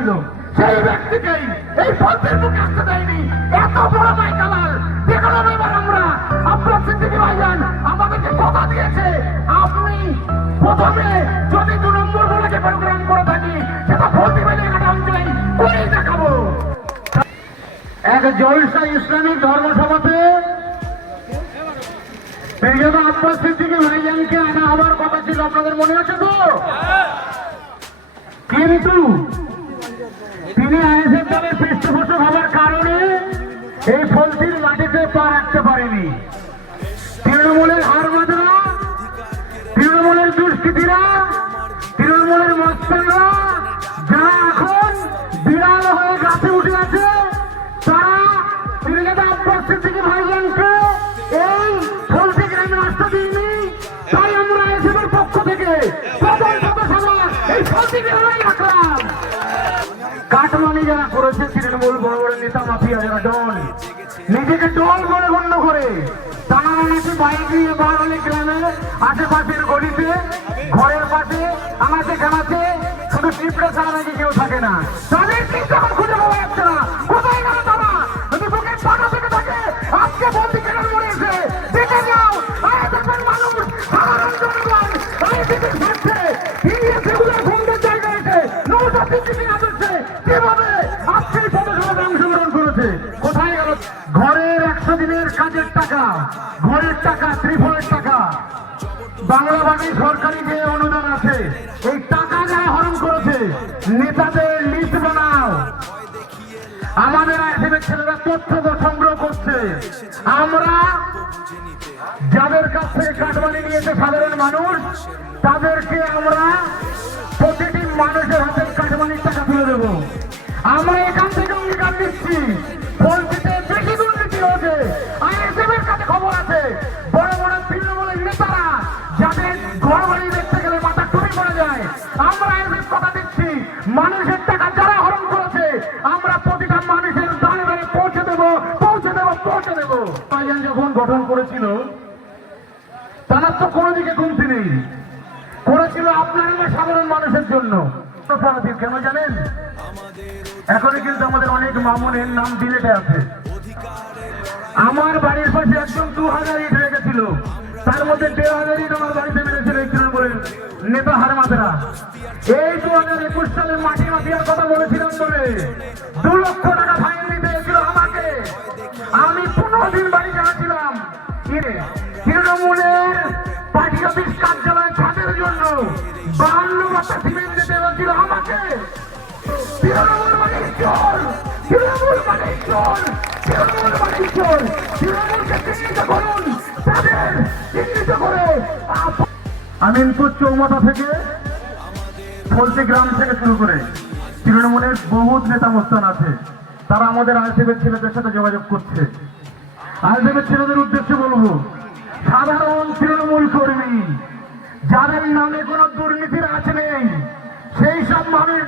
ছিল, সেই ব্যক্তিকেই এই ফলসির মুখে আসতে দেয়নি। এত বড় মাইকালাল দেখুন। এবার আমরা আপনার সিদ্দিকী ভাইজান আমাদেরকে কথা দিয়েছে, আপনি প্রথমে যদি 2 নম্বর বলে প্রোগ্রাম করে থাকি সেটা ফলসি বাজারঘাট অঞ্চলে করেই দেখাবো। এক জলসা ইসলামিক ধর্মসভাতে আব্বাস সিদ্দিকী ভাইজানকে আনা হওয়ার কথা ছিল, আপনাদের মনে আছে তো? কিন্তু তিনি আইএসএফ দলের পৃষ্ঠপোষক হওয়ার কারণে এই ফলসির মাটিতে পা রাখতে পারেনি। তৃণমূলের হারবাদরা, তৃণমূলের দুষ্কৃতীরা, তৃণমূলের মস্তানরা যারা এখন বিড়াল হয়ে গাছে উঠে আছে, তারা মির্জা আব্বাস সিদ্দিকী ভাইজানকে এই ফলসি গ্রামে আসতে দিইনি। তাই আমরা আইএসএফের পক্ষ থেকে এই ফলসি গ্রামে রাখলাম। কাটমানি যারা করেছে তৃণমূল বড় বড় নেতা মাফিয়া যারা ডন, নিজেকে ডন বলে গণ্য করে, তারা নাকি বাইক নিয়ে বার হলে গ্রামে আশেপাশের গলিতে ঘরের পাশে আমাকে জানাচ্ছে শুধু টিপড়ে ছাড়া নাকি কেউ থাকে না। তাদের কিন্তু এখন খুঁজে পাওয়া যাচ্ছে না, কোথায় গেল তারা? যদি বুকের পাটা থেকে থাকে আজকে বন্দি কেন মরেছে দেখে যাও। দেখবেন মানুষ সাধারণ জনগণ দিকে থাকছে, সেগুলোর সুন্দর জায়গা এসে নৌটা দিকে আসছে কিভাবে আজকে পদসভায় অংশগ্রহণ করেছে। কোথায় গেল? ঘরের 100 দিনের কাজের টাকা, ঘরের টাকা, ত্রিফলের টাকা, বাংলা বাড়ি সরকারি যে অনুদান আছে, এই টাকা যারা হরণ করেছে নেতাদের লিস্ট বানাও। আমাদের আইএসএফের ছেলেরা তথ্য সংগ্রহ করছে। আমরা যাদের কাছ থেকে কাটমানি নিয়েছে সাধারণ মানুষ, তাদেরকে আমরা প্রতিটি মানুষের হাতে কাটমানির টাকা তুলে দেব। আমরা এখান থেকে অঙ্গীকার দিচ্ছি, ফলসিতে বেশি দুর্নীতি হয়েছে। আইএসএফের কাছে খবর আছে, বড় বড় তৃণমূলের নেতারা যাদের ঘর বাড়ি দেখতে গেলে মাথা টুপি পড়ে যায়। আমরা আইএসএফ কথা দিচ্ছি, মানুষের টাকা যারা হরণ করেছে আমরা প্রতিটা মানুষের দাঁড়ে দাঁড়ে পৌঁছে দেবো, পৌঁছে দেবো, পৌঁছে দেবো। ভাইজান যখন গঠন করেছিল তারা তো কোনো দিকে কমতি নেই, করেছিল আপনার সাধারণ মানুষের জন্য। কেন জানেন? এখনই কিন্তু আমাদের অনেক মামুনের নাম ডিলেটে আছে। আমার বাড়ির পাশে একদম 2000 ইট হয়ে গেছিল, তার মধ্যে 1500 ইট আমার বাড়িতে মেরেছিল এই তৃণমূলের নেতা হারমাদেরা। এই 2021 সালে মাটি মাফিয়ার কথা বলেছিলাম বলে 2 লক্ষ টাকা ফাইন দিতে হয়েছিল আমাকে। আমি 15 দিন বাড়ি যাচ্ছিলাম। তৃণমূলের পার্টি অফিস কার্যালয় ছাদের জন্য 52 বাতা সিমেন্ট দিতে হয়েছিল আমাকে। তৃণমূল মানে চোর, তৃণমূল মানে চোর, তৃণমূল মানে চোর। তৃণমূলকে চিহ্নিত করুন, তাদের চিহ্নিত করে। আমিনপুর চৌমাথা থেকে ফলসি গ্রাম থেকে শুরু করে তৃণমূলের বহুত নেতা মোস্তান আছে, তারা আমাদের আইএসএফের ছেলেদের সাথে যোগাযোগ করছে। আইএসএফের ছেলেদের উদ্দেশ্যে বলবো, সাধারণ তৃণমূল কর্মী যাদের নামে কোনো দুর্নীতির আছে নেই, সেই সব মানুষ